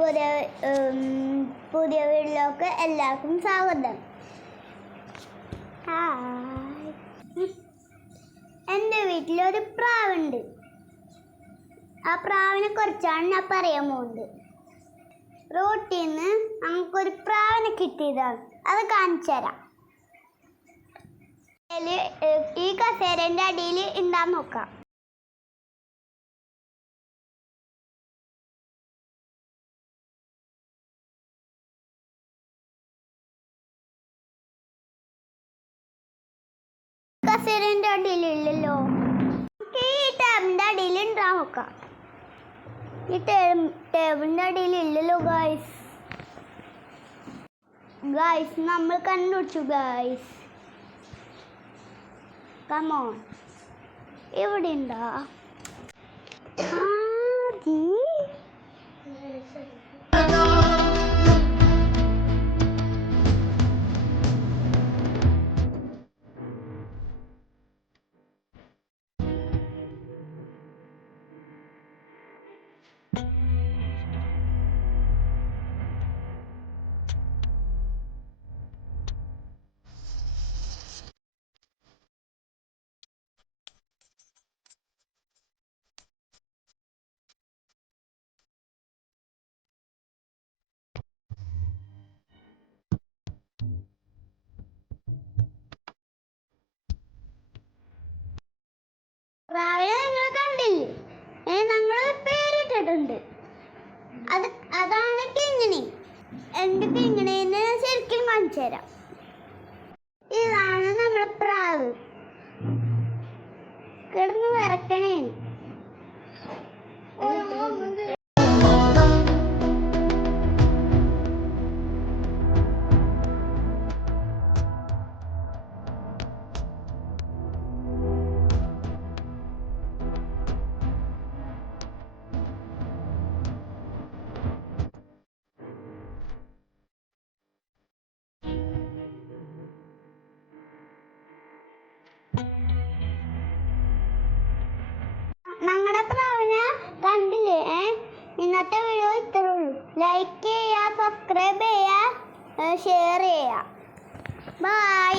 പുതിയ പുതിയ വീട്ടിലേക്ക് എല്ലാവർക്കും സ്വാഗതം. എൻ്റെ വീട്ടിലൊരു പ്രാവുണ്ട്. ആ പ്രാവിനെ കുറിച്ചാണ് ഞാൻ പറയാൻ പോകുന്നത്. റോട്ടിൽ നിന്ന് നമുക്കൊരു പ്രാവിനെ കിട്ടിയതാണ്. അത് കാണിച്ചു തരാം. ഈ കസേരൻ്റെ അടിയിൽ ഉണ്ടാകാൻ നോക്കാം. കസേരൻ്റെ അടിയിലില്ലല്ലോ. ഈ ടേബിളിൻ്റെ അടിയിൽ ഉണ്ടാകാൻ നോക്കാം. ഈ ടേബിളിൻ്റെ അടിയിലില്ലല്ലോ ഗായ്സ് നമ്മൾ കണ്ടുപിടിച്ചു ഗായ്സ്. കമോൺ, ഇവിടെ ഉണ്ടാ. പ്രാവിനെ നിങ്ങൾ കണ്ടില്ലേ? ഞങ്ങൾ പേരിട്ടിട്ടുണ്ട്. അതാണ് കിങ്ങിണി. എൻ്റെ കിങ്ങിണീനെ ശരിക്കും കാണിച്ചു തരാം. ഇതാണ് നമ്മളെ പ്രാവ്. കിടന്ന് വിറക്കണേ. ഞങ്ങളുടെ പ്രാവിനെ കണ്ടില്ലേ? ഇന്നത്തെ വീഡിയോ ഇത്രേ ഉള്ളൂ. ലൈക്ക് ചെയ്യുക, സബ്സ്ക്രൈബ് ചെയ്യുക, ഷെയർ ചെയ്യുക. ബൈ.